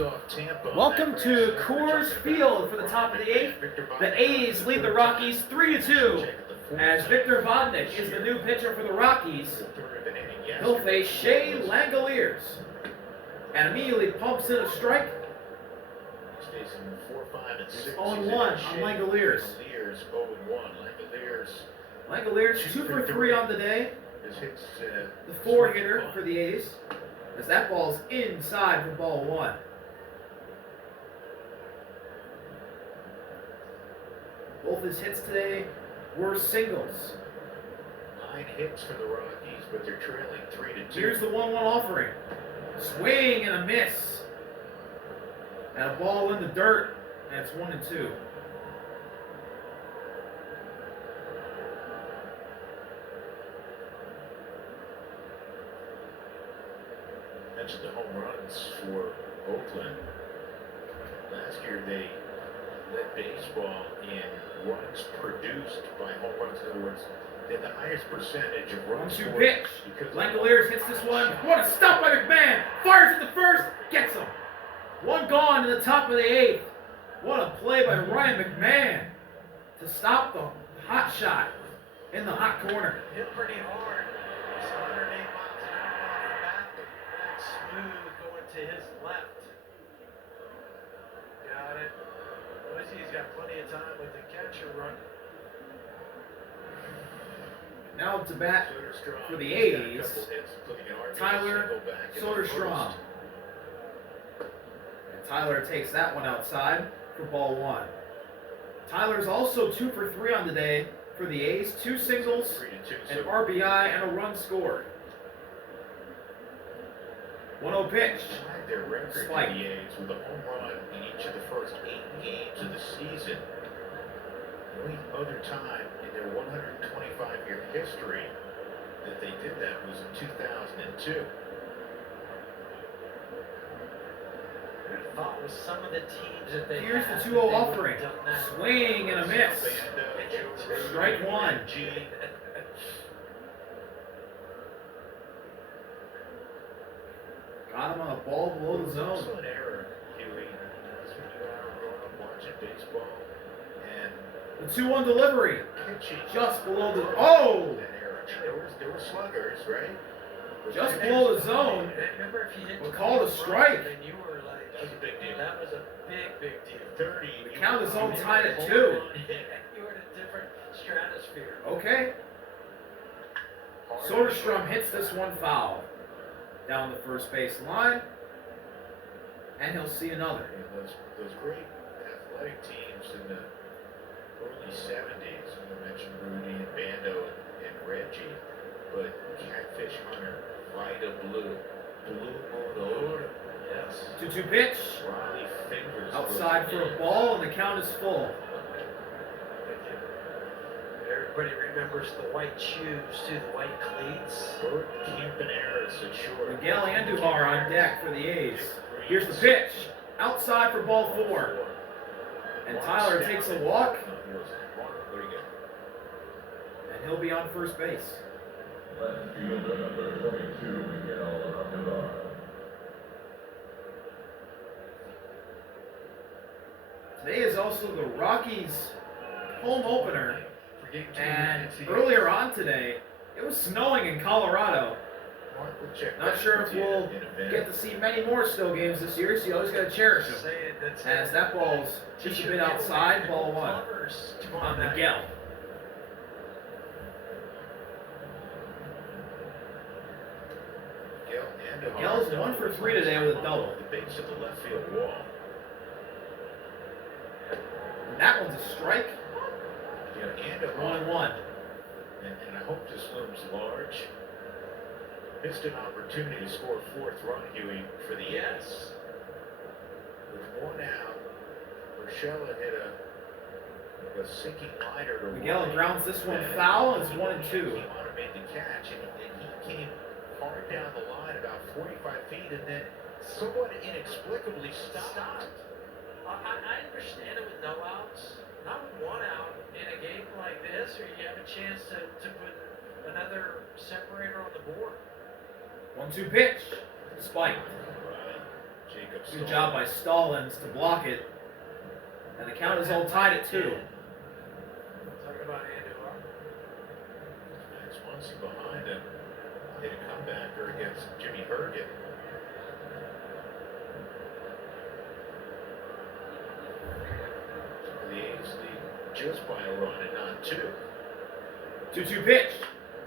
off Tampa. Welcome to Coors Field for the top of the eighth. The A's lead the Rockies 3-2. As Victor Vodnik is the new pitcher for the Rockies, he'll face Shea Langoliers and immediately pumps in a strike. It's 0-1 on Langoliers. Langoliers 2 for 3 on the day. The 4-hitter for the A's, as that ball's inside for ball 1. Both his hits today were singles. 9 hits for the Rockies, but they're trailing 3-2. Here's the 1-1 offering. Swing and a miss. And a ball in the dirt, and it's 1-2. Mentioned the home runs for Oakland. Last year they led baseball in runs produced by home runs. In other words, they had the highest percentage of runs. 1-2 pitch. Langoliers hits this one. What a stop by McMahon. Fires at the first. Gets him. 1 gone in the top of the 8th. What a play by Ryan McMahon to stop the hot shot in the hot corner. Hit pretty hard. It's 108 miles an hour off the bat, but that's smooth going to his left. Got it. He's got plenty of time with the catcher run. Now to bat for the A's, Tyler Soderstrom. And Tyler takes that one outside for ball 1. Tyler's also 2 for 3 on the day for the A's, 2 singles, an RBI, and a run scored. 1-0 pitch. Their record for Spike. the A's with a home run in each of the first 8 games of the season. The only other time in their 125-year history that they did that was in 2002. I thought with some of the teams that they Here's had, the that 2-0 they offering. would've done that. Swing and a miss. Strike 1. Got him on a ball below the zone. Also an error, Huey. That's when you are growing up watching baseball and The 2-1 delivery. pitching. Just below the... Oh! That error. There were sluggers, right? Just below the zone. Remember, if you hit We'll call it a strike. then you were like, That was a big deal. that was a big deal. 30. The count is on tied at 2. You were in a different stratosphere. Okay. Soderstrom hits this one foul down the first base line, and he'll see another. And those great athletic teams in the early 70s, you mentioned Rudy and Bando and Reggie, but Catfish Hunter, Vida Blue, Blue Moon, yes, 2-2 pitch. Riley Fingers, Outside for a ball, and the count is full. Everybody remembers the white shoes too, the white cleats. Bert Campaneris at short. Miguel Andujar on deck for the A's. Here's the pitch. Outside for ball 4. And Tyler takes a walk, There you go. and he'll be on first base. Left fielder number 22, Miguel Andujar. Today is also the Rockies' home opener. And earlier on today, it was snowing in Colorado. Not sure if we'll get to see many more snow games this year, so you always got to cherish them. As that ball's just a bit outside, ball 1 on Miguel. Miguel's 1 for 3 today with a double. The base of the left field wall. And that one's a strike. And 1-1. And I hope this looms large. Missed an opportunity to score a 4th run, Huey, for the Yes. With 1 out, Urshela hit a sinking liner to Miguel right. grounds this one foul, and it's 1-2. He might have made the catch, and he came hard down the line about 45 feet, and then somewhat inexplicably stopped. I understand it with no outs. Not with 1 out in a game like this, or you have a chance to put another separator on the board. 1-2 pitch. Spike. Jacob Good job by Stallings to block it. And the count is all tied at 2. Talk about Andujar. Max Muncy behind him. Hit a comebacker against Jimmy Hergen. The A's lead just by a run and not 2. 2-2 pitch.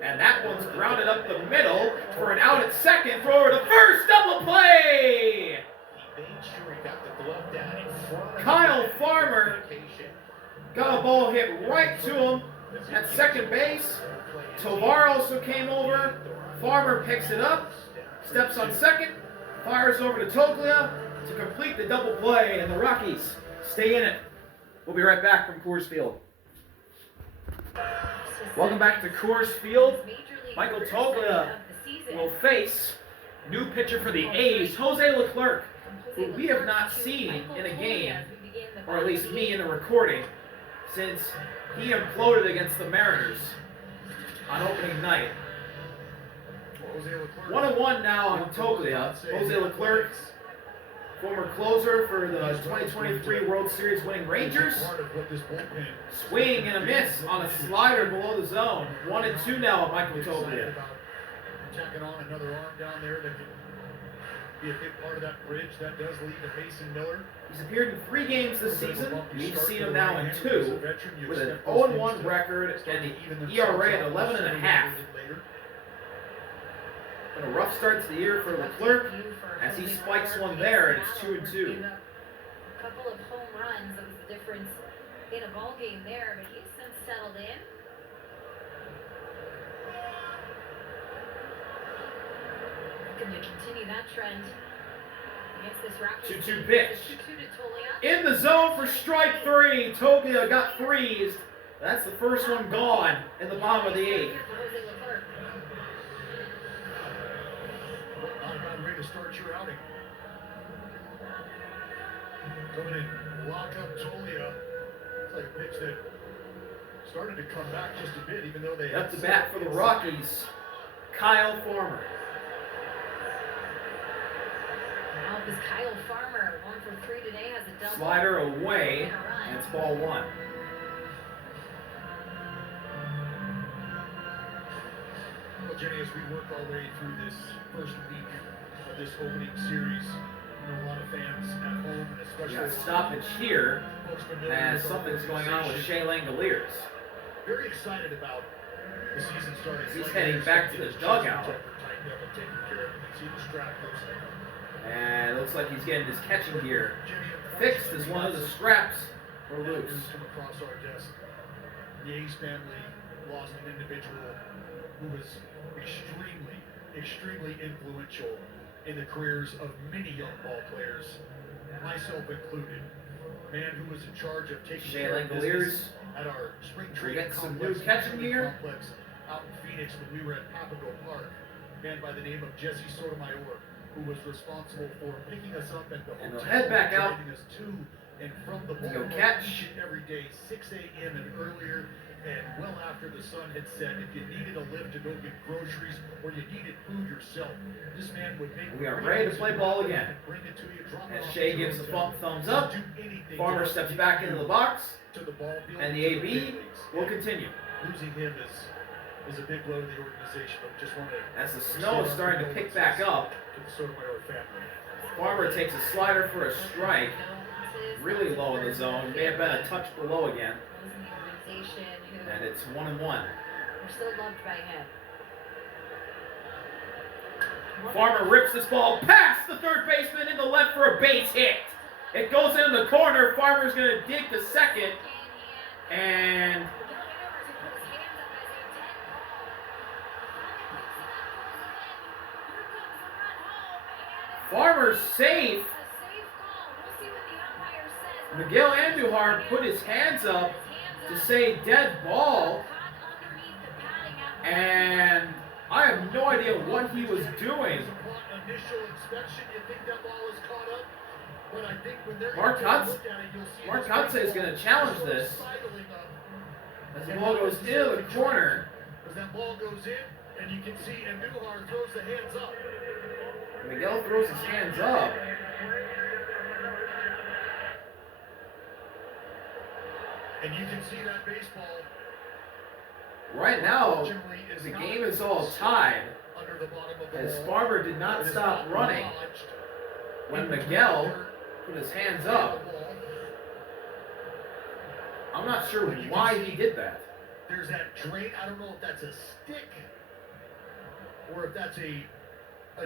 And that one's grounded up the middle for an out at second. Throw over to first. Double play! He made sure he got the glove down in front of Kyle him. Farmer got a ball hit right to him at second base. Tovar also came over. Farmer picks it up, steps on second, fires over to Toglia to complete the double play, and the Rockies stay in it. We'll be right back from Coors Field. Welcome back to Coors Field. Michael Toglia will face new pitcher for the A's, Jose Leclerc, who we have not seen in a game, or at least me in the recording, since he imploded against the Mariners on opening night. 1-1 now on Toglia. Jose Leclerc, former closer for the 2023 World Series winning Rangers. Swing and a miss on a slider below the zone. 1-2 now on Michael Toglia. Tacking on another arm down there that could be a big part of that bridge. That does lead to Mason Miller. He's appeared in 3 games this season. We've seen him now in 2, with an 0-1 record and the ERA at 11.5. Been a rough start to the year for Leclerc as he spikes one there, and it's 2-2. A couple of home runs, that was the difference in a ball game there, but he's since settled in. Looking to continue that trend against this Rockies 2-2 team. pitch. 2-2 to Toglia. In the zone for strike 3. Toglia got freezed. That's the first one gone in the bottom of the 8th. Jose Leclerc. Not a bad way to start your outing. Coming in, lock up Toglia. It's like a pitch that started to come back just a bit, even though they Up to bat for the Rockies, Kyle Farmer. Now it was Kyle Farmer, 1 for 3 today, has a double. Slider away, and it's ball 1. Well, Jenny, as we work our way through this first week of this opening series, you know, a lot of fans at home, and We especially got a stoppage here folks familiar as with our something's going on with organization, Shea Langoliers. very excited about the season starting. He's Like heading this, back to getting the his chest dugout. protector tightened up and taking care of it. See the strap loose. And it looks like he's getting his catching gear Jenny, fixed as one of the straps were loose. news come across our desk. The A's family lost an individual who was extremely influential in the careers of many young ball players, myself included. Man who was in charge of taking Shea care of business Langoliers at our spring training get some complex, new catching gear. complex out in Phoenix when we were at Papago Park. Man by the name of Jesse Sotomayor, who was responsible for picking us up at the And hotel, they'll head back out. driving us to and from the to go ballpark catch. each and every day, 6 a.m. and earlier, and well after the sun had set. If you needed a lift to go get groceries or you needed food yourself, this man would make. We are ready to play ball again. And bring it to you, drop it As off Shea at your gives the hotel. thumbs Just up, do anything Farmer to steps get back you into the box, to the ball field, and the to AB big leagues. will And continue. losing him is a big blow to the organization, but just want to As the snow is starting to pick back up, to the Sotomayor family. Farmer takes a slider for a strike, really low in the zone, may have been a touch below again, Those in the organization who and it's 1-1. are still loved by him. Farmer rips this ball past the third baseman into left for a base hit. It goes into the corner. Farmer's going to dig to second, and Farmer's safe. Miguel Andujar put his hands up to say dead ball, and I have no idea what he was doing. Initial inspection, you think that ball is caught up? But I think when they're Mark gonna Hudson- look at it, you'll see Mark this Hudson is ball going to challenge sort of this sidling up. as the ball goes into the corner. As that ball goes in, and you can see Andujar throws the hands up. Miguel throws his hands up. And you can see that baseball Right now, unfortunately the not game is all tied under the bottom of the as ball. Farmer did not It is stop not running lodged when in between Miguel the dirt put his hands and up. the ball. I'm not sure But you can why see he did that. There's that drain. I don't know if that's a stick or if that's a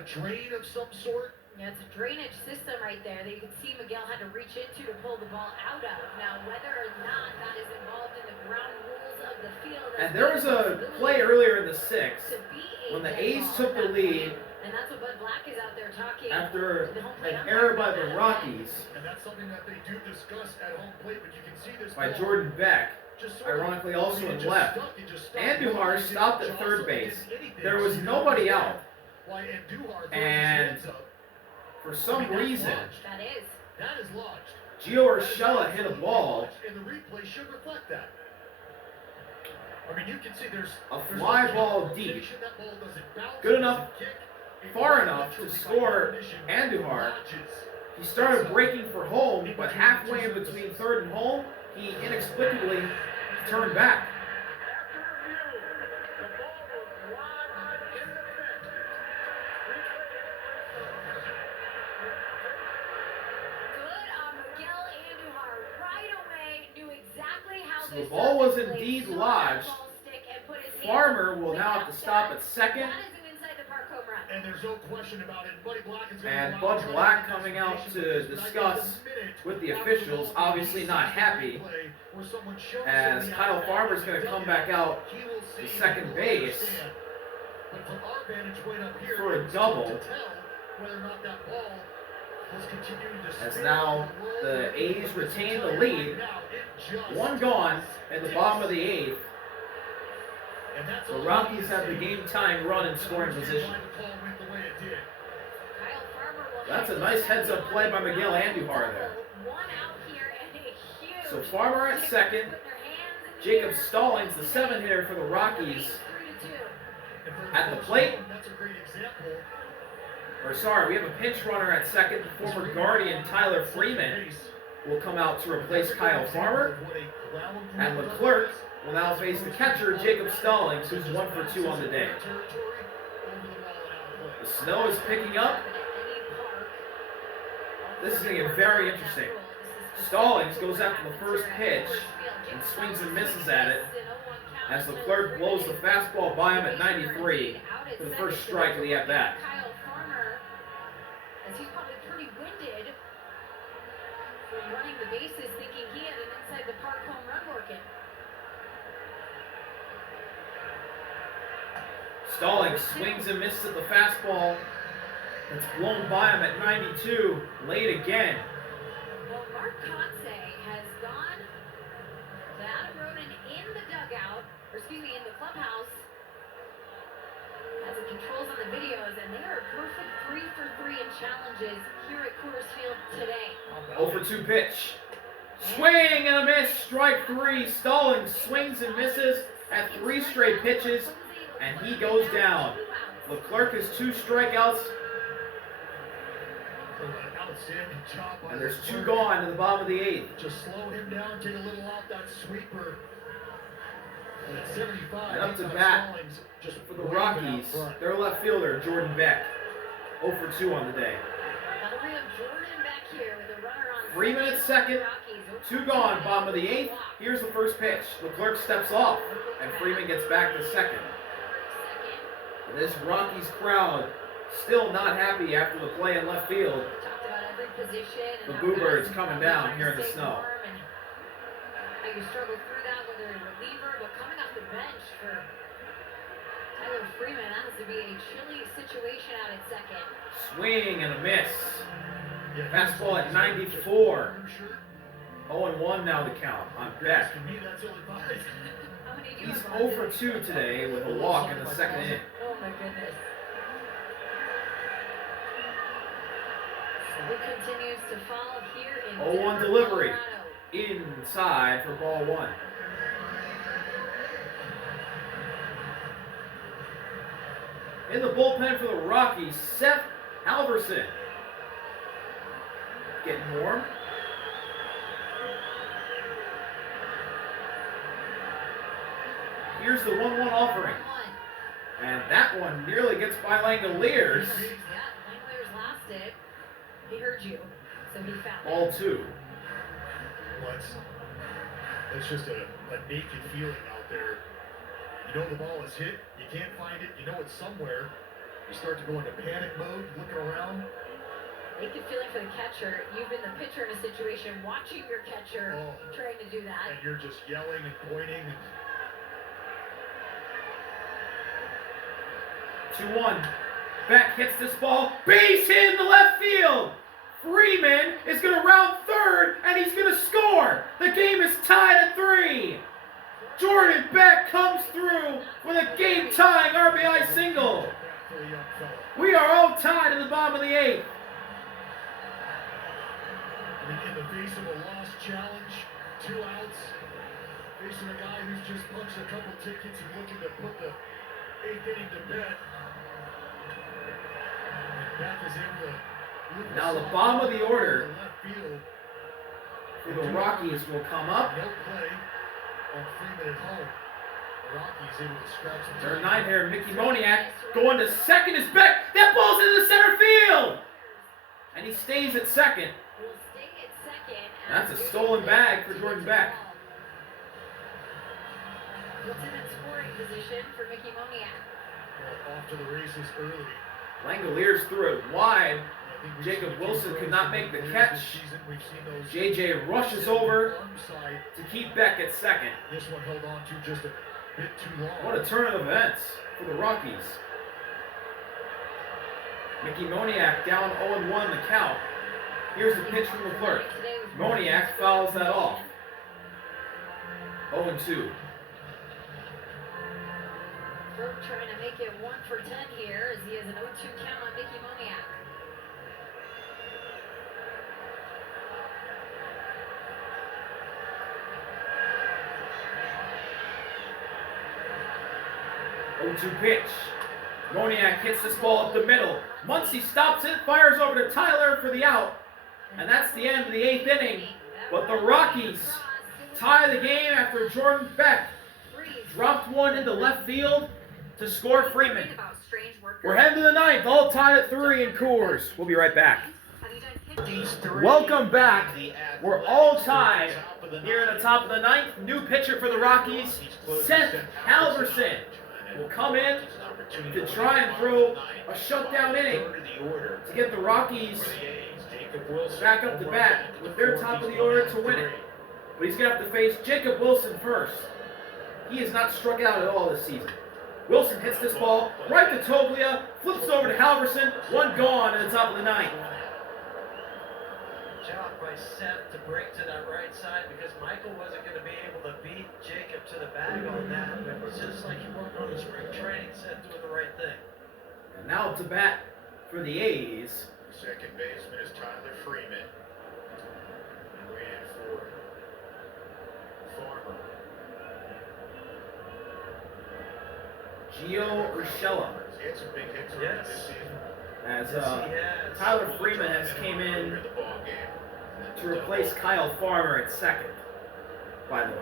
drain of some sort. Yeah, it's a drainage system right there that you can see Miguel had to reach into to pull the ball out of. Now, whether or not that is involved in the ground rules of the field. And there was a play earlier in the sixth to be a when the dead A's ball took at the that lead point. And that's what Bud Black is out there talking. after to the home plate an umpire error by about the that. Rockies And that's something that they do discuss at home plate, but you can see this by ball Jordan Beck, just sort of- ironically also it in just left. stuck, it just stopped. Andujar It stopped at didn't third jostle, it base. didn't anything. There was So you nobody understand out. Why Andujar throws And his hands up. For some that's reason, lodged. That is. That is lodged. Gio That is Urshela hit a absolutely ball, lodged, and the replay should reflect that. I mean, you can see there's a there's fly no ball counter deep, rotation. That ball doesn't bounce, good it enough, doesn't kick. It far literally enough to by score definition Andujar. lodges. He started breaking for home, but halfway in between third and home, he inexplicably turned back. Good on Miguel Andujar. Right away, knew exactly how So this the ball was surface indeed played. Saw that lodged. ball stick and put his hand Farmer will way now have out to stop there. at second, That is an inside the park home run. And there's no question about it. Buddy Black is going and to Bud Black coming out to discuss with the officials, obviously not happy, as Kyle Farmer's going to come back out to second base But from our vantage point up here, for a it's double. tough to tell whether or not that ball was continuing to as spin now and roll. the A's But retain to the tell you lead. right now, it just One gone in the bottom of the eighth. And that's The all Rockies we have the see. game-tying run in scoring Understand position. why the call went the way it did. Kyle Farmer will That's a have nice to heads-up play by Miguel Andujar there. One out here and a huge So Farmer at second, putting their hands in the Jacob air. Stallings, the 7-hitter for the Rockies, 3-2. And for at the first plate. one, that's a great example. or sorry, we have a pinch runner at second. The former Guardian Tyler Freeman will come out to replace Kyle Farmer, and Leclerc will now face the catcher Jacob Stallings, who's 1 for 2 on the day. The snow is picking up. This is going to get very interesting. Stallings goes after the first pitch and swings and misses at it, as Leclerc blows the fastball by him at 93 for the first strike of the at-bat. Kyle Farmer, as he's probably pretty winded from running the bases, thinking he had an inside the park home run working. Stallings swings and misses at the fastball. It's blown by him at 92, late again. Well, Mark Kotsay has gone to Adam Roden in the dugout, or excuse me, in the clubhouse, as it controls on the videos, and they are a perfect 3 for 3 in challenges here at Coors Field today. 0 for 2 pitch. Swing and a miss, strike 3. Stallings swings and misses at 3 straight pitches, and he goes down. Leclerc has 2 strikeouts, Outstanding job by and there's 2 Leclerc. gone in the bottom of the 8th. Just slow him down, take a little off that sweeper. And at 75, And up he's to got bat Stallings just for the waving out Rockies, front. their left fielder, Jordan Beck. 0 for 2 on the day. That'll bring up Jordan back here with a runner on Freeman at second, 2 gone, bottom of the 8th. Here's the first pitch. Leclerc steps off, and Freeman gets back to second. And this Rockies crowd still not happy after the play in left field. Talked about every position. The and Boo how Birds guys coming are down trying here to in the stay snow. warm and how you struggle through that, whether you're a reliever, but coming off the bench for Tyler Freeman, that has to be a chilly situation out at second. Swing and a miss. Yeah, Fastball at 94. 0-1 now to count on Beck. To me, that's ill-advised. How many do you He's have 0 on for this? 2 today with a walk in the second inning. Oh my goodness. So it continues to fall here in 0-1 Denver, delivery. Colorado. Inside for ball 1. In the bullpen for the Rockies, Seth Halverson. Getting warm. Here's the 1-1 offering. And that one nearly gets by Langoliers. Yeah, Langoliers lost it. He heard you, so he found it. Ball 2. Well, that's just a naked feeling out there. You know the ball is hit, you can't find it, you know it's somewhere. You start to go into panic mode, looking around. Naked feeling for the catcher. You've been the pitcher in a situation watching your catcher trying to do that. And you're just yelling and pointing. 2-1. Beck hits this ball. Base hit in the left field. Freeman is going to round third, and he's going to score. The game is tied at 3. Jordan Beck comes through with a game-tying RBI single. We are all tied in the bottom of the 8th. In the face of a lost challenge, 2 outs, facing a guy who's just punched a couple tickets and looking to put the 8th inning to bed. And Beck is able to Now the bottom of the order left field. for the Rockies will come up. No play on Freeman at home. The Rockies able to scratch the Turn 9 here, Mickey Moniak going to second is Beck. That ball's into the center field! And he stays at second. Will stay at second. That's a stolen bag for Jordan Beck. What's in that scoring position for Mickey Moniak? Well, off to the races early. Langoliers threw it wide. I think we've Jacob seen Wilson Keith could not Rose make the early catch. this season. We've seen those JJ rushes over arm side. to keep Beck at second. This one held on to just a bit too long. What a turn of events for the Rockies. Mickey Moniak down 0-1 in the count. Here's the pitch from Leclerc. Moniak fouls that off. 0-2. Burke trying to make it 1 for 10 here as he has an 0-2 count on Mickey Moniak. Pitch. Moniak hits this ball up the middle. Muncy stops it, fires over to Tyler for the out. And that's the end of the 8th inning. But the Rockies tie the game after Jordan Beck dropped one into left field to score Freeman. We're heading to the 9th, all tied at 3 in Coors. We'll be right back. Welcome back. We're all tied here at the top of the 9th. New pitcher for the Rockies, Seth Halverson, will come in to try and throw a shutdown inning to get the Rockies back up to bat with their top of the order to win it. But he's going to have to face Jacob Wilson first. He has not struck out at all this season. Wilson hits this ball right to Toglia, flips over to Halverson, one gone at the top of the 9th. Job by Seth to break to that right side because Michael wasn't going to be able to beat Jacob to the bag on that. But it was just like he worked on the spring training, Seth doing the right thing. And now to bat for the A's. Second baseman is Tyler Freeman. He ran for Farmer. Gio Urshela. He had some big hits earlier this season. As Yes, he has. Tyler Freeman has came in to replace Kyle Farmer at second, by the way.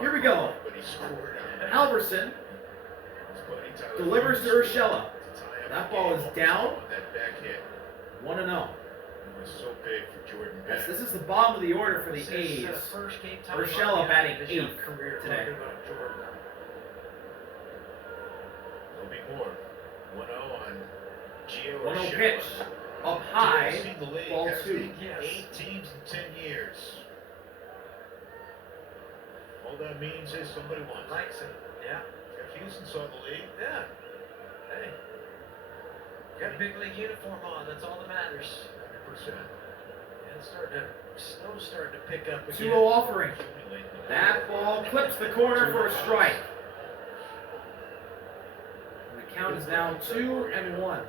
Here we go. But he scored. Halverson delivers to Urshela. That ball is down. That back hit 1-0. was so big for Jordan Yes, Beck. this is the bottom of the order for the This is, A's. first game Urshela batting of his young 8th career today. talking about Jordan. There'll be more. 1-0 on Gio 1-0 Urshela. pitch. Up high. Gio's seen the league, Ball has 2. seen Yes. 8 teams in 10 years. All that means is somebody wants it. Likes it. Yeah. If Houston saw the league, Yeah. Hey. Got a big league uniform on. That's all that matters. 100%. And it's snow's starting to pick up again. 2-0 offering. That ball clips the corner for a strike. And the count is now 2-1.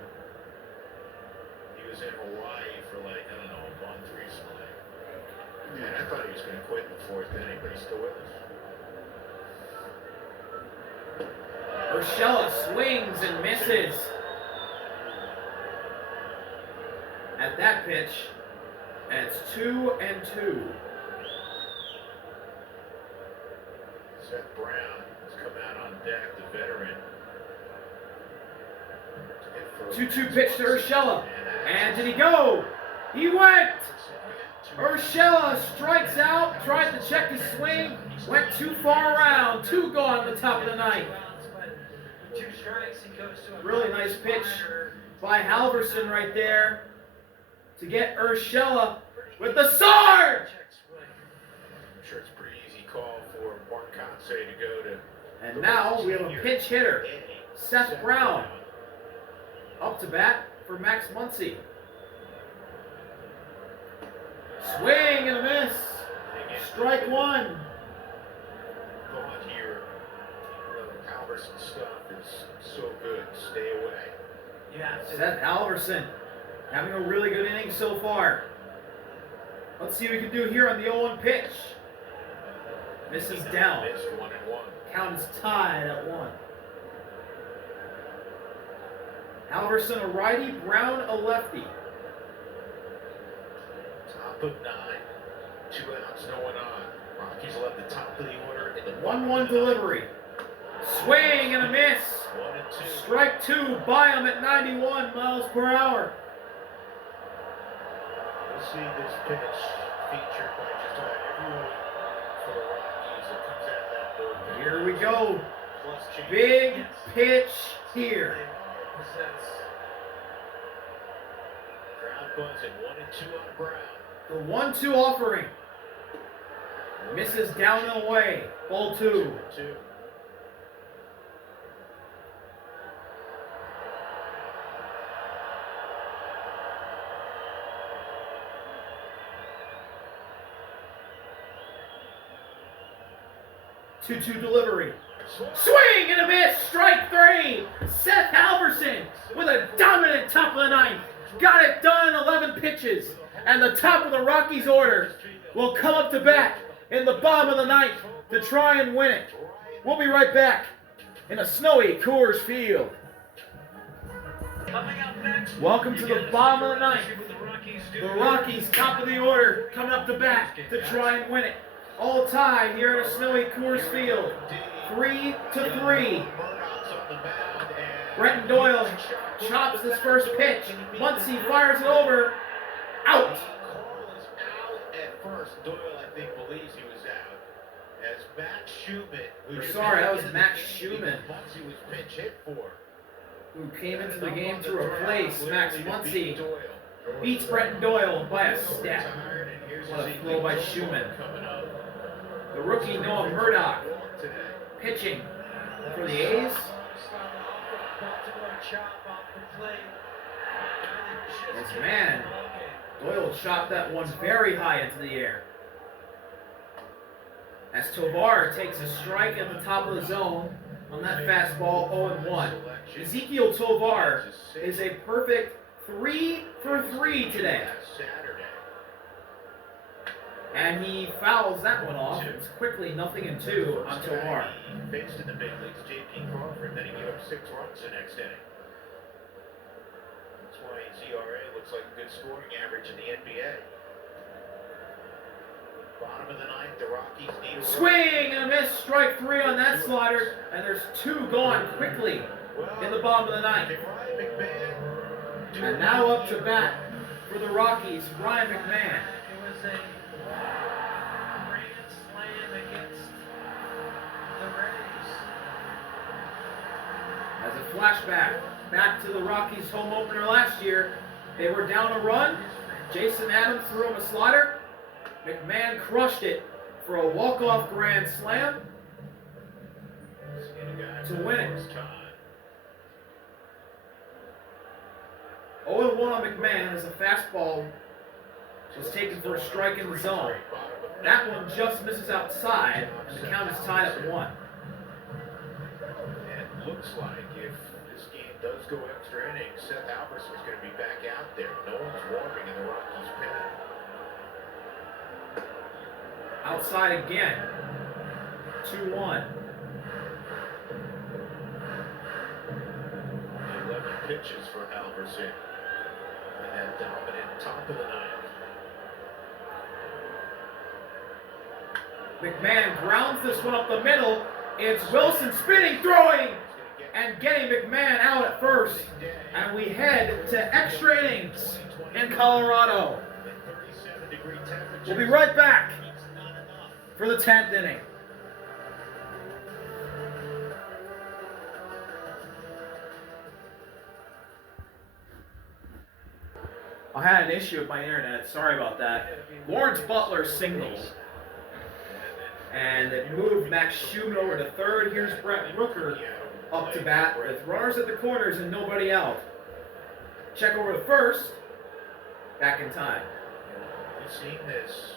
He was in Hawaii for like, I don't know, a month recently. Man, I thought he was going to quit in the 4th inning, but he's still with us. Urshela swings and misses. At that pitch, and it's 2-2. Seth Brown has come out on deck, the veteran. 2-2 pitch to Urshela. And did he go? He went! Urshela strikes out, tried to check his swing, went too far around. 2 gone on the top of the ninth. Really nice pitch by Halverson right there to get Urshela with the Sarge! I'm sure it's a pretty easy call for Mark Conce to go to. And now we have a pinch hitter, Seth Brown, up to bat for Max Muncy. Swing and a miss. Strike 1. Thought here, Halverson stuff is so good. Stay away. Yeah, Seth Halverson having a really good inning so far. Let's see what we can do here on the 0-1 pitch. Misses down. Missed 1-1. Count is tied at 1. Halverson a righty, Brown a lefty. Top of 9. 2 outs, no one on. Rockies left the top of the order in the 1-1 delivery. Swing and a miss. 1 and 2. Strike 2 by him at 91 miles per hour. We'll see this pitch featured by just about everyone for the Rockies that comes out of that bullpen. Here we go. Plus change. Big pitch here. Crowd buzzing 1 and 2 on Brown. The 1-2 offering. Misses down and away. Ball 2. 2. Two delivery. Swing and a miss. Strike 3. Seth Halverson with a dominant top of the ninth. Got it done in 11 pitches. And the top of the Rockies order will come up to bat in the bottom of the ninth to try and win it. We'll be right back in a snowy Coors Field. Welcome to the bottom of the ninth. The Rockies, top of the order, coming up to bat to try and win it. All tied here in a snowy Coors Field. 3-3. Brenton Doyle chops this first pitch. Muncy fires it over. Out. Call is out at first. Doyle, I think, believes he was out. As Max Schumann. We're sorry, that was Max Schumann, Muncy was pinch hit for. who came into the game to replace Max Muncy. Beats Brenton Doyle by a step. What a throw by Schumann. The rookie Noah Murdoch pitching for the A's. As man, Doyle shot that one very high into the air. As Tovar takes a strike at the top of the zone on that fastball 0-1. Ezequiel Tovar is a perfect 3 for 3 today. And he fouls that one off. It's quickly 0-2 on Tovar. Faced in the big leagues, J.P. Crawford, then he gave up 6 runs the next inning. That's why his ERA looks like a good scoring average in the NBA. Bottom of the ninth, the Rockies need a Swing and a miss, strike 3 on that slider, and there's 2 gone quickly in the bottom of the ninth. And now up to bat for the Rockies, Ryan McMahon. It was a grand slam against the Rays. As a flashback, back to the Rockies' home opener last year, they were down a run. Jason Adams threw him a slider. McMahon crushed it for a walk-off grand slam to win it. 0-1 on McMahon as a fastball was taken for a strike in the zone. That one just misses outside, and the count is tied at 1. And it looks like if this game does go extra innings, Seth Halverson is going to be back out there. No one's warming in the Rockies' pen. Outside again. 2-1. 11 pitches for Halverson. And that dominant top of the ninth. McMahon grounds this one up the middle. It's Wilson spinning, throwing, and getting McMahon out at first. And we head to extra innings in Colorado. We'll be right back for the 10th inning. I had an issue with my internet. Sorry about that. Lawrence Butler singles. And it moved Max Schumann over to third. Here's Brett Rooker up to bat with runners at the corners and nobody out. Check over to first. Back in time. We've seen this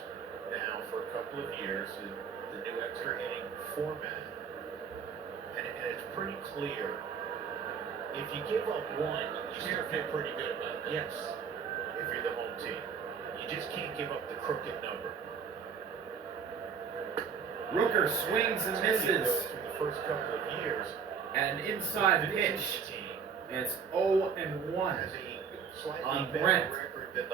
now for a couple of years, the new extra inning format. And it's pretty clear. If you give up one, you still feel pretty good about that. Yes. If you're the home team. You just can't give up the crooked number. Rooker swings and misses. Through the first couple of years. And inside pitch. It's 0-1 on Brent.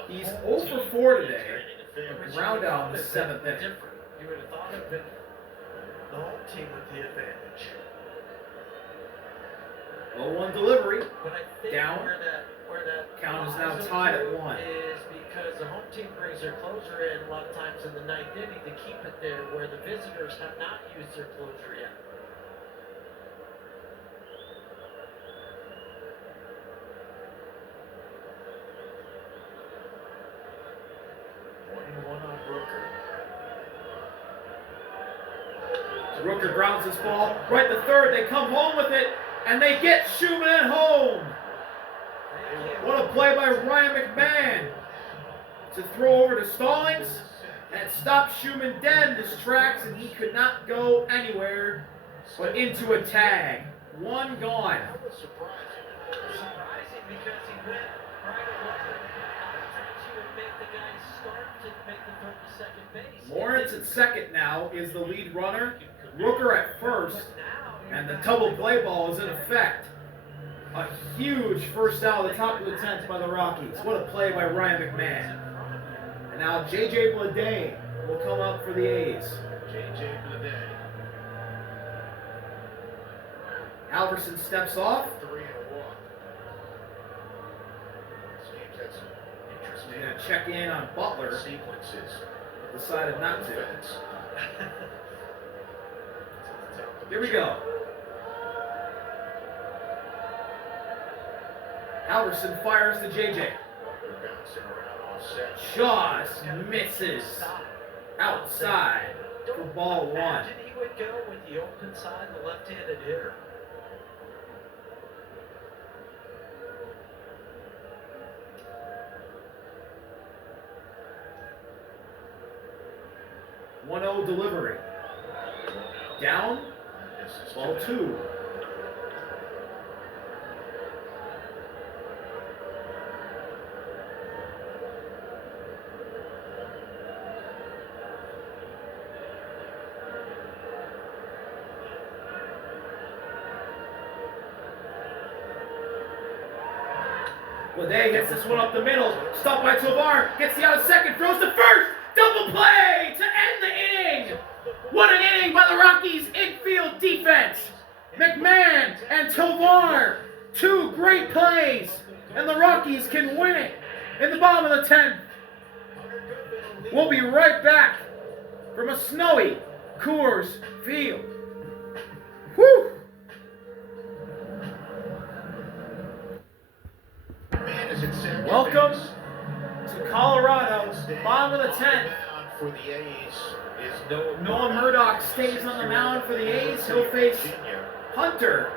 He's 0 for 4 today. A ground out in the 7th inning. Different. You would have thought it would have been the home team with the advantage. 0-1 delivery. But I think Down. where that Count is now lies tied at into 1. is because the home team brings their closer in a lot of times in the 9th inning to keep it there, where the visitors have not used their closer yet. One on Rooker. Rooker grounds this ball right to third. They come home with it, and they get Schumann at home. What a play by Ryan McMahon to throw over to Stallings and stop Schumann dead in his tracks, and he could not go anywhere but into a tag. One gone. That was surprising. Surprising because he went right away. Sometimes you would make the guy start to make the throw to second base. Lawrence at second now is the lead runner. Rooker at first, and the double play ball is in effect. A huge first out of the top of the 10th by the Rockies. What a play by Ryan McMahon. And now J.J. Bleday will come up for the A's. J.J. Bleday. Alverson steps off. 3 and a walk. This game's had some He's interesting going to check in on Butler. sequences. Decided not to. Defense. Here we go. Alverson fires to J.J. They're bouncing around offset. Just misses outside for ball 1. Imagine he would go with the open side, the left-handed hitter. One-0 delivery. Down. Ball 2. Bleday hits this one up the middle. Stopped by Tovar. Gets the out of second. Throws to first. Double play to end the inning. What an inning by the Rockies infield defense. McMahon and Tovar. 2 great plays. And the Rockies can win it in the bottom of the 10th. We'll be right back from a snowy Coors Field. Whew. Welcome to Colorado, bottom of the 10th. For the A's is Noah Murdoch stays on the mound for the A's. He'll face Hunter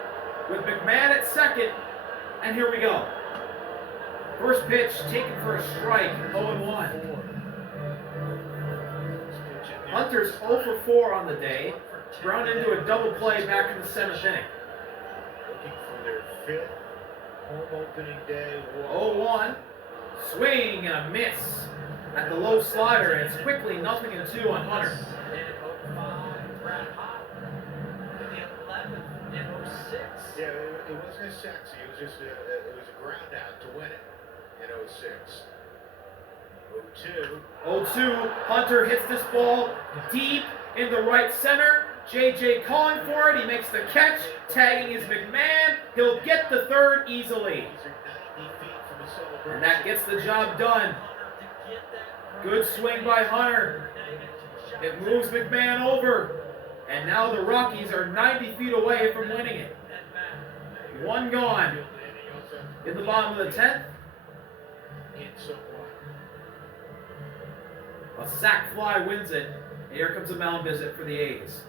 with McMahon at second. And here we go. First pitch taken for a strike, 0-1. Hunter's 0 for 4 on the day. Ground into a double play back in the 7th inning. Looking for their 5th home opening day. 0-1. Swing and a miss at the low slider, and it's quickly 0-2 on Hunter. In 05, Brad Hott. In the 11th, in 06. Yeah, it wasn't as sexy. It was just it was a ground out to win it in 06. 02. 0-2. Hunter hits this ball deep into right center. JJ calling for it. He makes the catch. Tagging is McMahon. He'll get the third easily. And that gets the job done. Good swing by Hunter. It moves McMahon over. And now the Rockies are 90 feet away from winning it. One gone. In the bottom of the 10th. A sac fly wins it. And here comes a mound visit for the A's.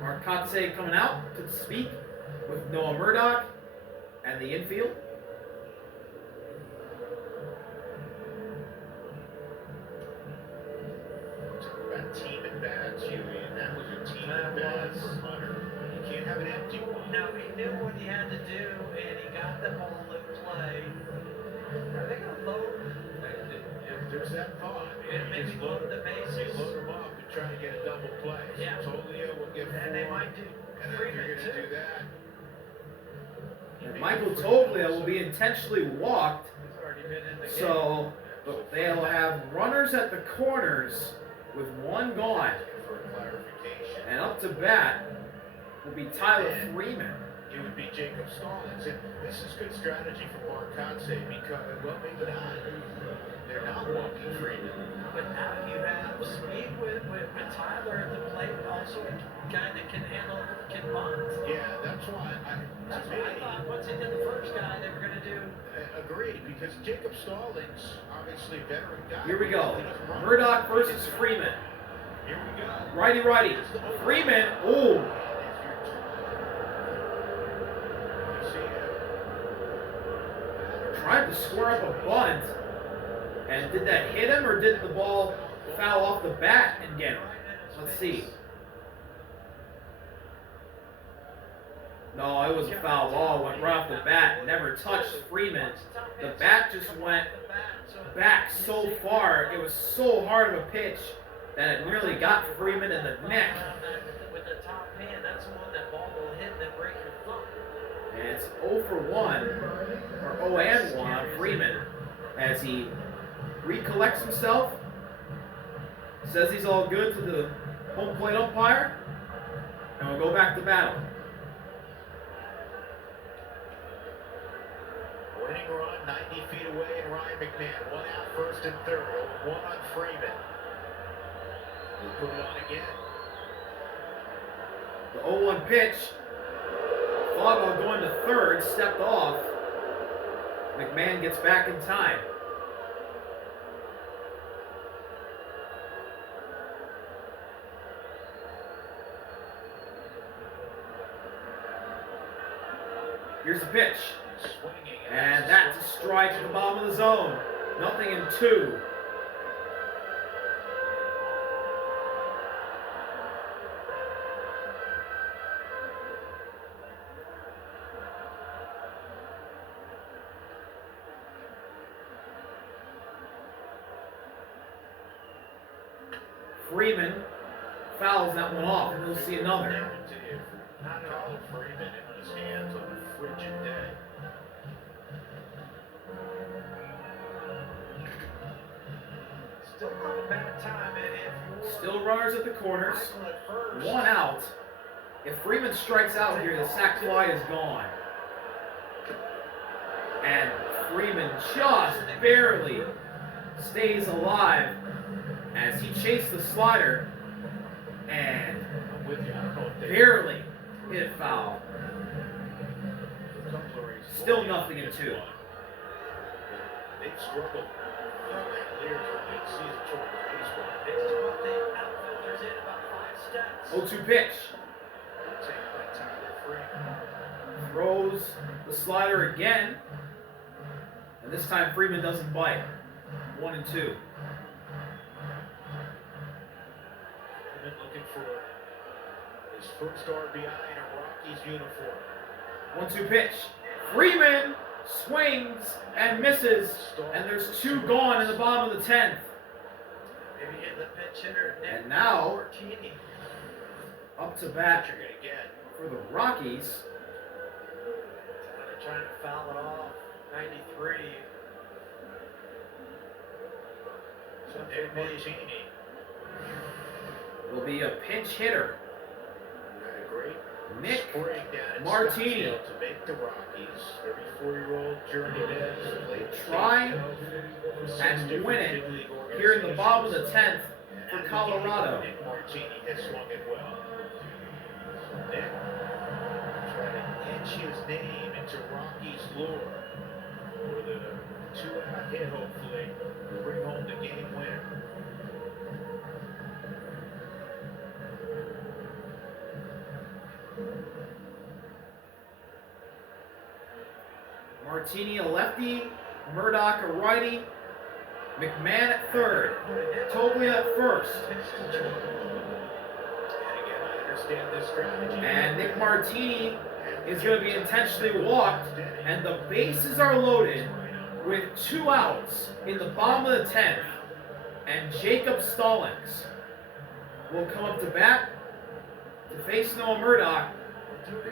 Mark Kotsay coming out to speak with Noah Murdoch and the infield. Team at bats, and that was a team at bats for Hunter. You can't have an empty one. Now he knew what he had to do, and he got the ball in play. Are they going to load? If there's that thought, And maybe just load the bases. They load them up and try to get a double play. Yeah. Tolio will get And they might do and if Freeman you're going to too. do that, And Michael Toglia will be intentionally walked, He's already been in the game. so they'll have runners at the corners with one gone. for clarification, And up to bat will be Tyler Freeman. it would be Jacob Stallings. And this is good strategy for Mark Kotsay because, well, maybe not. They're not walking Freeman. But now you have speed with Tyler at the plate, also a guy that can handle, can bunt. Yeah, that's why That's what I thought. Once they did the first guy, they were going to do. Agreed, because Jacob Stallings, obviously a veteran guy. Here we go. He doesn't run. Murdoch versus Freeman. Here we go. Righty, righty. Freeman, ooh. Tried to square up a bunt. And did that hit him, or did the ball foul off the bat and get him? Let's see. No, it was a foul ball. Went right off the bat. Never touched Freeman. The bat just went back so far. It was so hard of a pitch that it nearly got Freeman in the neck. With the top hand, that's the one that ball will hit and break your thumb. And it's 0 for 1, or 0 and 1 on Freeman as he recollects himself, says he's all good to the home plate umpire, and we'll go back to battle. Winning run 90 feet away, and Ryan McMahon, one out, first and third, one on Freeman. We'll put it on again. The 0-1 pitch, thought about going to third, stepped off. McMahon gets back in time. Here's the pitch. Swinging, And that's a strike at the bottom of the zone. Nothing in 2. Freeman fouls that one off, and we'll see another. narrative. Not at all Freeman in his hands on a frigid day. Still not a bad time. And if you're Still runners at the corners. Michael at first, One out. If Freeman strikes out here, the sac fly is gone. And Freeman just barely stays alive as he chased the slider and I'm with you. I don't know if they barely hit it foul. a couple of reasons. Still One, nothing in it's 2. one. They've struggled years early in season children's baseball. they just brought the outfielders in about 5 steps. 0-2 pitch. Taken by Tyler Freeman. Throws the slider again. And this time Freeman doesn't bite. 1 and 2. They've been looking for his first RBI in a Rockies uniform. 1-2 pitch. Freeman swings and misses. And there's 2 gone in the bottom of the 10th. Maybe hit the pinch hitter. Nick And now, Martini. up to What bat you're going to get. for the Rockies. They're trying to foul it off. 93. So So Nick Martini will be a pinch hitter. had a great Nick spring down in Martini. Scottsdale to make the Rockies. 34-year-old journeyman played Try for 6 and different win it big league here in the bottom of the organizations. 10th And for at the Colorado. game, Nick Martini has swung it well. Nick trying to etch his name into Rockies lore with a 2-out hit, hopefully, to bring home the game winner. Martini a lefty, Murdoch a righty, McMahon at third, Toglia at first, And again, I understand this strategy. and Nick Martini is going to be intentionally walked, and the bases are loaded with 2 outs in the bottom of the 10th, and Jacob Stallings will come up to bat to face Noah Murdoch,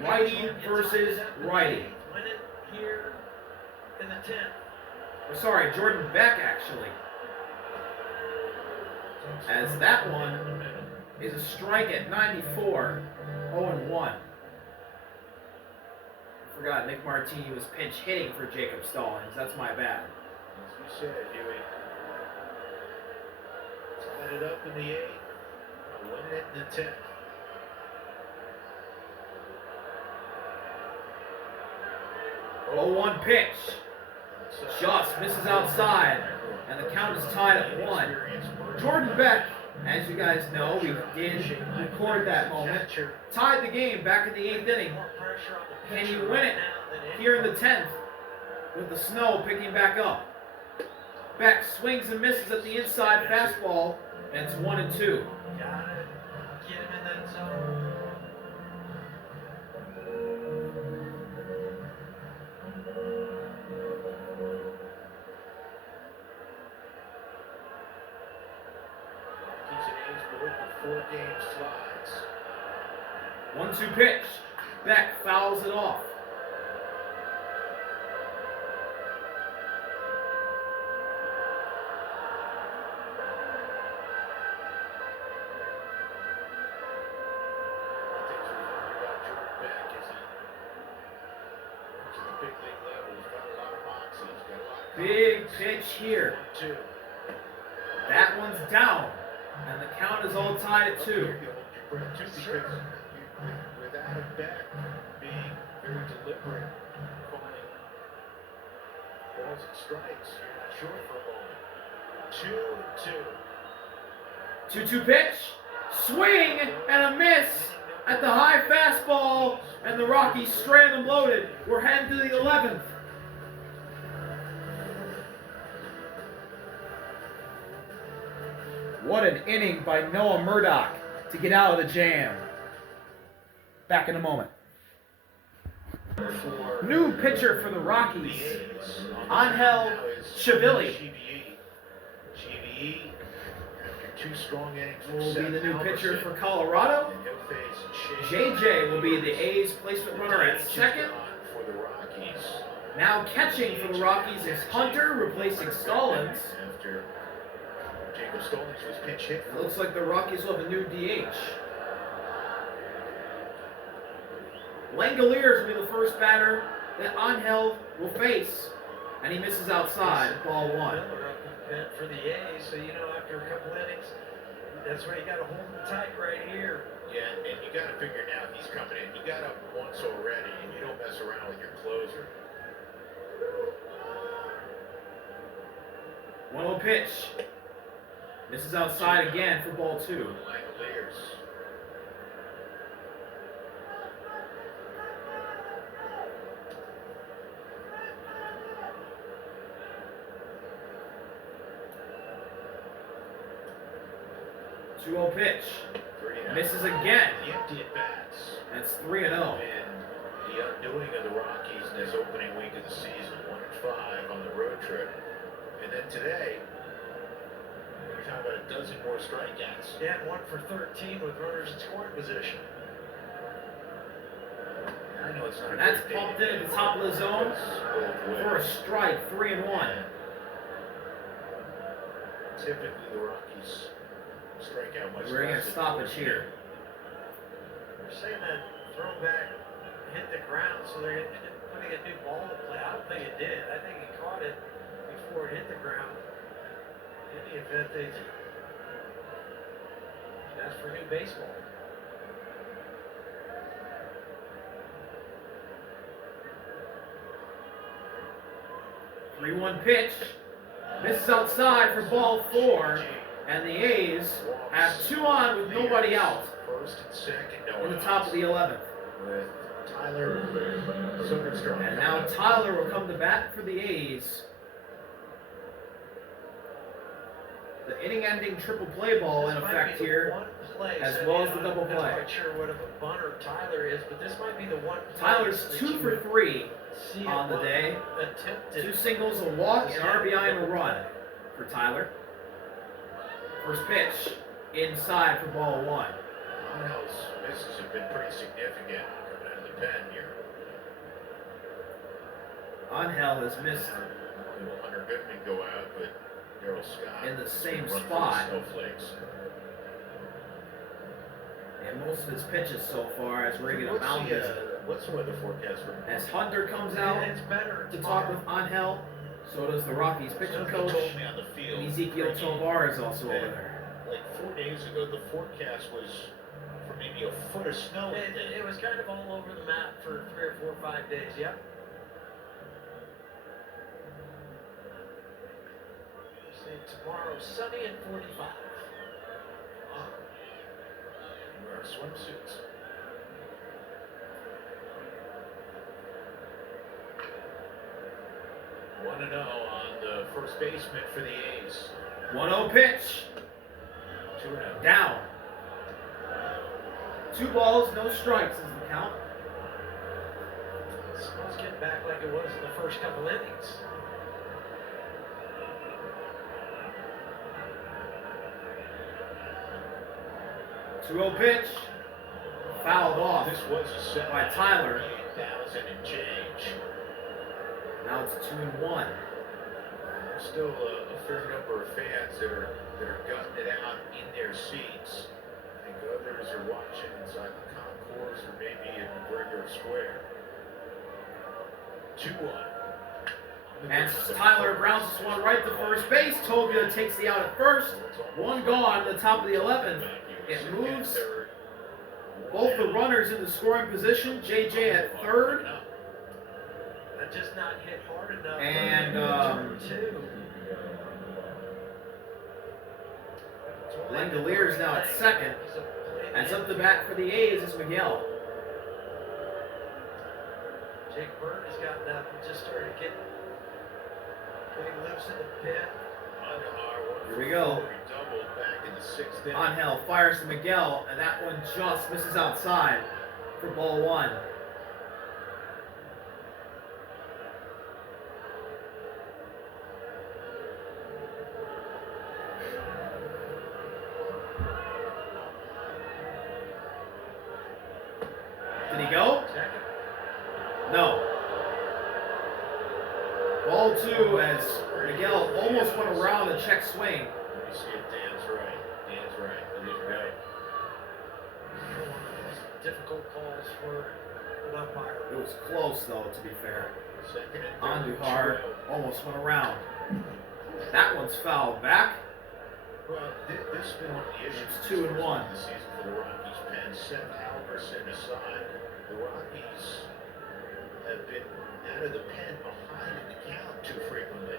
righty versus righty. Win it here in the 10th. Or sorry, Jordan Beck actually, as that one is a strike at 94, 0-1. Forgot Nick Martini was pinch hitting for Jacob Stallings. That's my bad. As we said, Huey, tied it up in the 8th, win it in the 10th. Oh, 1 pitch. Just misses outside, and the count is tied at 1. Jordan Beck, as you guys know, we did record that moment, tied the game back in the 8th inning. More pressure on the Can pitcher you win right it now than here in the 10th with the snow picking back up? Beck swings and misses at the inside fastball, and it's 1-2. Gotta get him in that zone. Rockies and A's both with 4-game slides. 1-2 pitch. Beck fouls it off. Things we've learned about Jordan Beck is he to the big league level. He's got a lot of moxie. He's got a lot of Big confidence. pitch here. 1-2. That one's down, and the count is all tied at 2. You hold your breath too, because without a Beck being very deliberate, calling balls and strikes, you're not sure for a moment. 2-2. 2-2 pitch. Swing and a miss at the high fastball, and the Rockies strand them loaded. We're heading to the 11th. What an inning by Noah Murdoch to get out of the jam. Back in a moment. For New pitcher for the the Rockies, A's, Angel now is Chivili. GBE, after 2 strong innings, Will be the new pitcher Alverson, for Colorado. and he'll face Shane JJ will be the A's placement runner at DH is second. gone for the Rockies. Now catching for the Rockies is Hunter, replacing Stallings. After Jacob Stallings was pinch hit. It looks like the Rockies will have a new DH. Langoliers will be the first batter that Angel will face, and he misses outside, ball 1. Miller up in the for the A's, so you know after a couple innings, that's where you got to hold him tight right here. Yeah, and you got to figure now he's coming in. You got up once already, and you don't mess around with your closer. 1-0 pitch. Misses outside again for ball 2. Langoliers. Two-0 pitch. 3-0. Misses again. The empty at bats. That's 3-0. And the undoing of the Rockies in this opening week of the season, 1-5 on the road trip. And then today, we're talking about a dozen more strikeouts. Yeah, 1 for 13 with runners in scoring position. I know it's not a That's great day pumped in at the today. top of the zone It's both for a ways. strike, 3-1. typically the Rockies strike out much. We're gonna less stop than it here. They're saying that throwback hit the ground, so they're putting a new ball to play. I don't think it did. I think he caught it before it hit the ground. In the event they ask for new baseball. Three-one pitch. Misses outside for ball 4, and the A's have 2 on with nobody out First and second, no in the outs. top of the 11th. With Tyler Silverstrom. And now Tyler will come to bat for the A's. The inning-ending triple play ball in This might effect be the here, one place, as I well mean, as the I'm double not play. quite sure what of a bunter Tyler is, but this might be the one place Tyler's that 2 you for would 3 see on the a day. attempted 2 singles, a walk, an RBI, and a run for Tyler. First pitch inside for ball 1. Miles' misses have been pretty significant coming out of the pen here. Angel has missed Will Hunter Goodman go out, but Darryl Scott in the same run for the spot. Snowflakes. And most of his pitches so far as we're going to What's mount the, this. what's the weather forecast for? As Hunter comes out It's better to talk tomorrow. with Angel, so does the Rockies pitching Somebody coach, told me on the field. and Ezekiel Tovar is also over there. Like 4 days ago, the forecast was for maybe a foot of snow. It was kind of all over the map for 3 or 4 or 5 days. Yep. Say tomorrow, sunny and 45. Wear our swimsuits. One and 0 on the first baseman for the A's. 1-0 pitch, 2-0. down. 2 balls, no strikes is the count. Smells getting back like it was in the first couple innings. Two-zero pitch, fouled off. This was a set by Tyler. 8,000 and change. Now it's 2-1. There's still a fair number of fans that are gutting it out in their seats. I think others are watching inside the concourse or maybe in McGregor Square. 2-1. And Tyler grounds this one right to first base. Tobia takes the out at first. 1 gone, the top of the 11th. It moves both the runners into scoring position. JJ at third. That just not hit hard enough. And Langolier's now at second. As up the bat for the A's is Miguel. Jake Bird has gotten up and just started getting loose in the pit. Here we go. Doubled back in the 6th inning. Angel fires to Miguel, and that one just misses outside for ball 1. Did he go? No. Ball 2 as Miguel almost went around the check swing. Let me see if Dan's right. Dan's right. It is right. One of those difficult calls for an umpire. It was close though, to be fair. Second and third. Andujar almost went around. That one's fouled back. Well, this has been one of the issues. It's 2-1. This season for the Rockies. Pen Seth Halverson aside. The Rockies have been out of the pen behind in the count too frequently.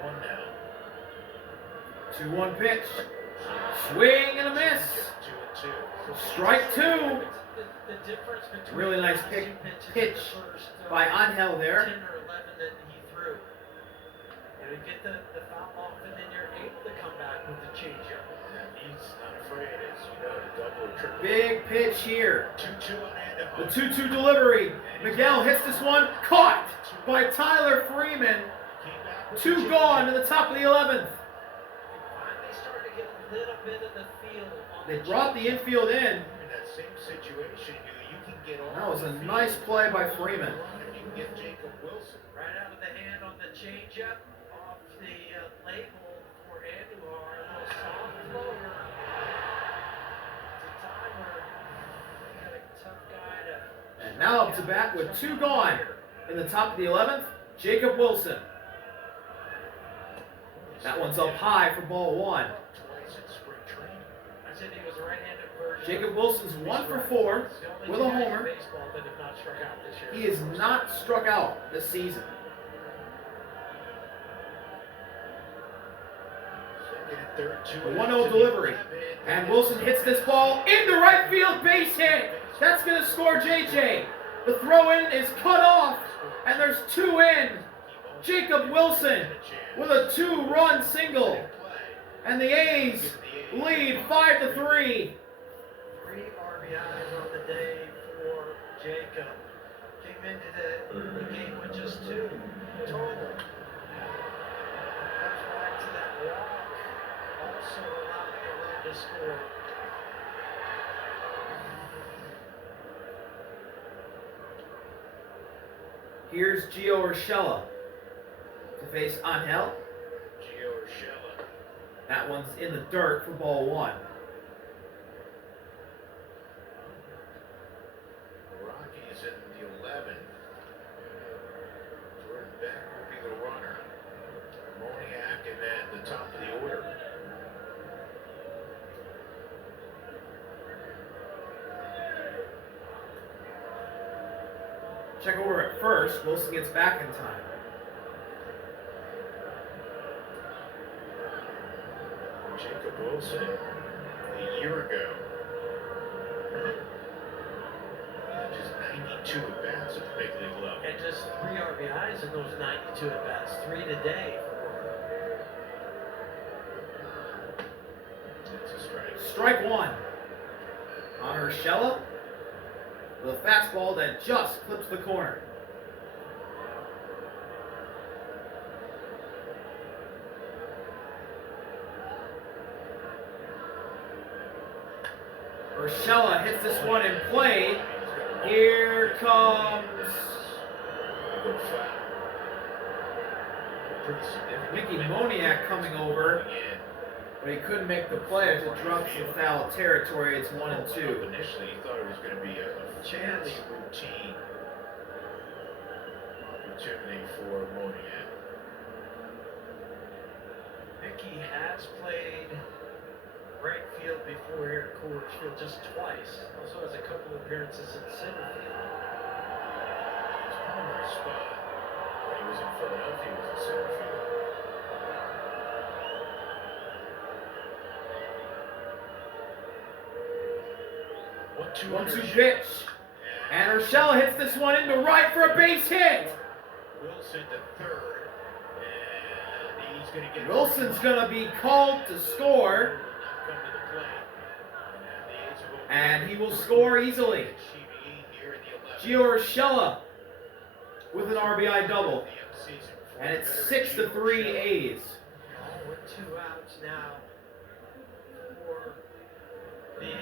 2-1 now. 2-1 pitch. Swing and a miss. 2-2. Strike 2. The difference between Really nice the pitch two pitches in the first, by Angel 10 there. or 11 that he threw. You get the foul off, and then you're able to come back with the changeup. And he's not afraid, as you know, to double or triple. Big pitch here. 2-2 on The Andujar. 2-2 delivery. Miguel hits this one. Caught by Tyler Freeman. 2 gone to the top of the 11th. Finally started to get a little bit of the feel on They the brought the changeup. infield in. In that same situation, you can get all That was the a field nice play by on the Freeman. run, and you can get Jacob Wilson. Right out of the hand on the changeup off the label for Andujar. A little soft floater. It's a timer. Got a tough guy to. And now up to bat with 2 gone. In the top of the 11th, Jacob Wilson. That one's up high for ball 1. Twice in spring training. I said he was a right-handed version. Jacob Wilson's 1 for 4 with a homer. Baseball that have not struck out this year. He is not struck out this season. Second and third, A 1-0 delivery. And Wilson hits this ball into right field, base hit. That's going to score JJ. The throw-in is cut off, and there's 2 in. Jacob Wilson with a 2-run single. And the A's lead 5-3. 3 RBIs on the day for Jacob. Came into the game with just 2 total. Comes back to that walk. Also allowing a run to score. Here's Gio Urshela to face Angel. Gio Urshela. That one's in the dirt for ball 1. The Rockies in the 11. Jordan Beck will be the runner. Moniak and then the top of the order. Check over at first. Wilson gets back in time. Jacob Wilson, a year ago, just 92 at-bats at the big league level. And just 3 RBIs in those 92 at-bats. 3 today. That's a strike. Strike 1 on Urshela with a fastball that just clips the corner. Urshela hits this one in play. Here comes Mickey Moniak coming over, but he couldn't make the play as it drops in foul territory. It's 1-2. Initially, he thought it was going to be a fairly routine opportunity for Moniak. Mickey has played right field before here at Coors Field just twice. Also has a couple appearances in center field. His primary spot when he was in Philadelphia was in center field. One-two pitch. And Urshela hits this one into right for a base hit. Wilson to third. And he's going to get Wilson's going to be called to score. come to the plate. And he will score easily. Gio Urshela with an RBI double. And it's 6-3 A's. With 2 outs now for the A's.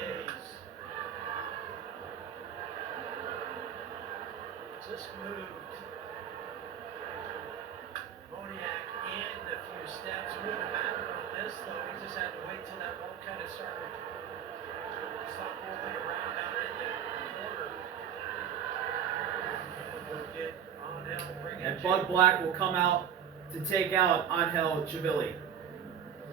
Just moved Moniak in a few steps. Wouldn't have mattered on this though. He just had to wait till that ball kind of started to stop moving around down in the corner. We'll get Angel, bring in And Bud Black will come out to take out Angel Chivilli.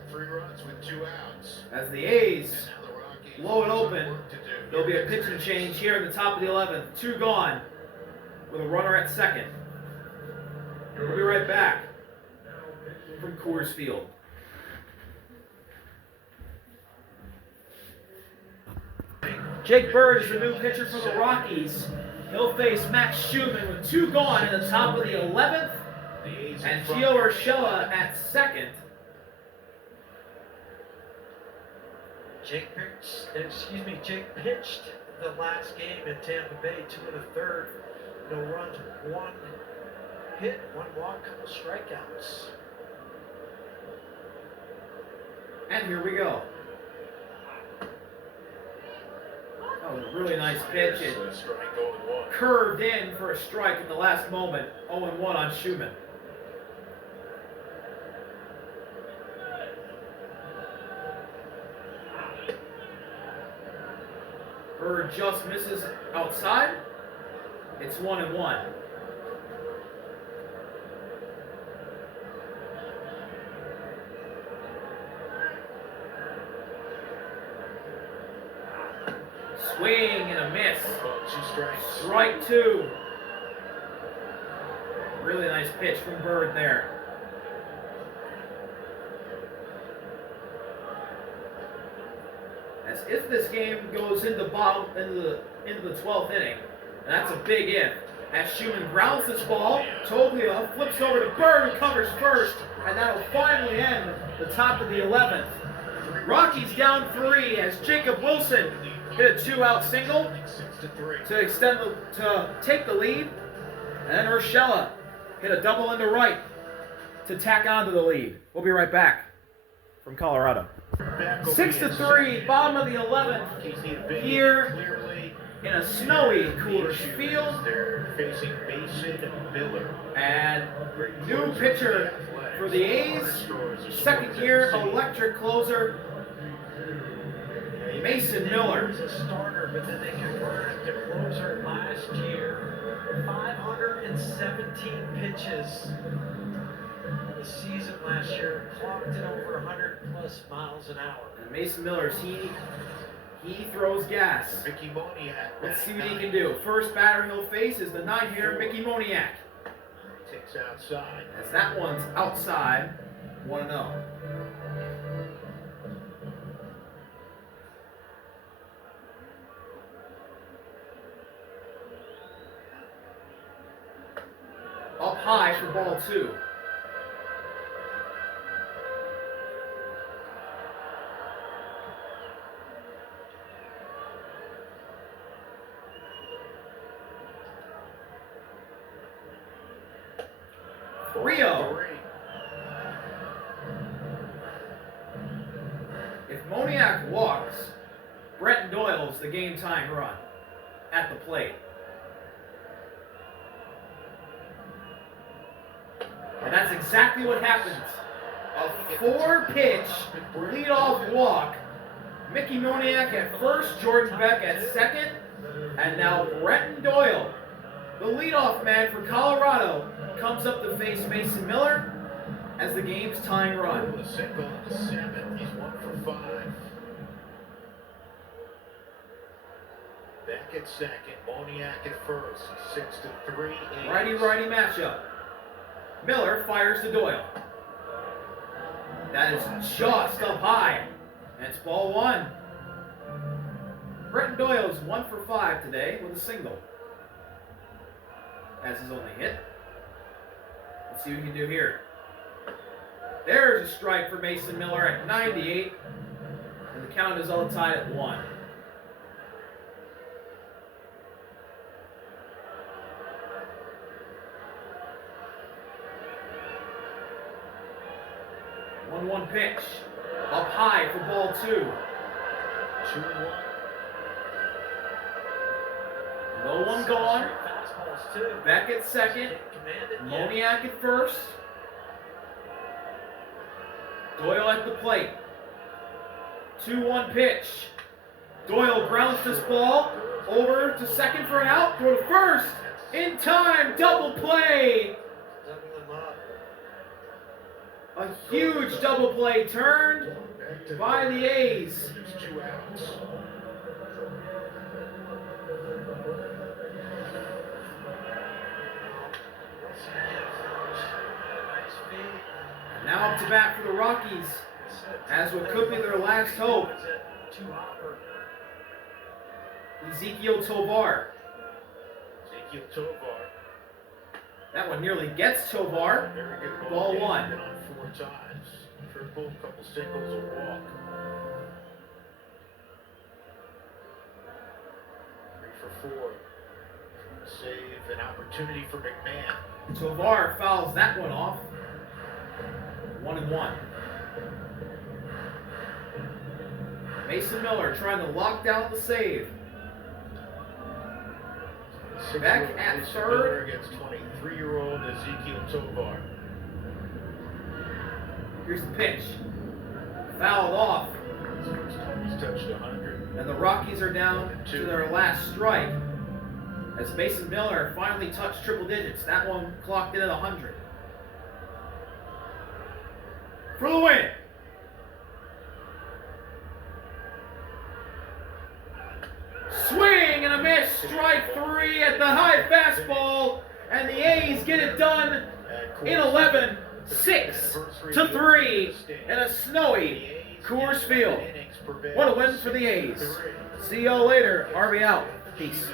3 runs with 2 outs. As the A's And now the Rockies blow it have some open, work to do. there'll be a pitching change here in the top of the 11th. 2 gone with a runner at second. We'll be right back from Coors Field. Jake Bird is the new pitcher for the Rockies. He'll face Max Schumann with 2 gone in the top of the 11th. And Gio Urshela at second. Jake pitched the last game in Tampa Bay, 2 1/3, no runs, 1 hit, 1 walk, couple strikeouts. And here we go. That was a really nice pitch. It So strike 0-1. curved in for a strike in the last moment. 0-1 on Schumann. Bird just misses outside. It's 1-1. Swing and a miss. Strike 2. Really nice pitch from Bird there. As if this game goes into the 12th inning, and that's a big if. As Schumann grounds this ball, Toglia flips over to Bird, who covers first, and that'll finally end the top of the 11th. Rockies down 3 as Jacob Wilson hit a 2-out single to take the lead, and then Urshela hit a double into right to tack onto the lead. We'll be right back from Colorado. 6-3, bottom of the 11th, here in a snowy Coors Field. They're facing Mason Miller. And new pitcher for the A's, second-year electric closer, Mason Miller. He was a starter, but then they converted him to closer last year. 517 pitches the season last year, clocked in over 100+ miles an hour. And Mason Miller's he throws gas. Mickey Moniak. Let's see what he can do. First batter he'll face is the 9-hitter Mickey Moniak. Takes outside. As that one's outside, 1-0. Up high for ball 2. Rio. If Moniak walks, Brenton Doyle's the game-tying run at the plate. And that's exactly what happens. A 4-pitch leadoff walk. Mickey Moniak at first, Jordan Beck at second, and now Brenton Doyle, the leadoff man for Colorado, comes up to face Mason Miller as the game's tying run. A single in the 7th. He's 1 for 5. Beck at second. Moniak at first. 6-3. Righty-righty matchup. Miller fires to Doyle. That is just up high. And it's ball 1. Brenton Doyle's 1 for 5 today with a single. That's his only hit. Let's see what he can do here. There's a strike for Mason Miller at 98. And the count is all tied at 1. One pitch. Up high for ball 2. 2-1. No one gone. Fastballs too. Beck at second. Moniak at first. Doyle at the plate. 2-1 pitch. Doyle grounds this ball over to second for an out. Throw to first. In time. Double play. Double them up. A huge double play turned by the A's. There's 2 outs. And now up to bat for the Rockies, as what could be their last hope, Ezequiel Tovar. Ezequiel Tovar. That one nearly gets Tovar. Very good Ball game. 1. Been on 4 times. Triple, couple singles, a walk. 3 for 4. Save, an opportunity for McMahon. Tovar fouls that one off. 1-1. Mason Miller trying to lock down the save. Beck at third. Against 23-year-old Ezequiel Tovar. Here's the pitch. Fouled off. First time he's touched 100. And the Rockies are down to their last strike as Mason Miller finally touched triple digits. That one clocked in at 100. For the win! Swing and a miss, strike 3 at the high fastball, and the A's get it done in 11, 6-3 in a snowy Coors Field. What a win for the A's. See y'all later. RB out. Peace.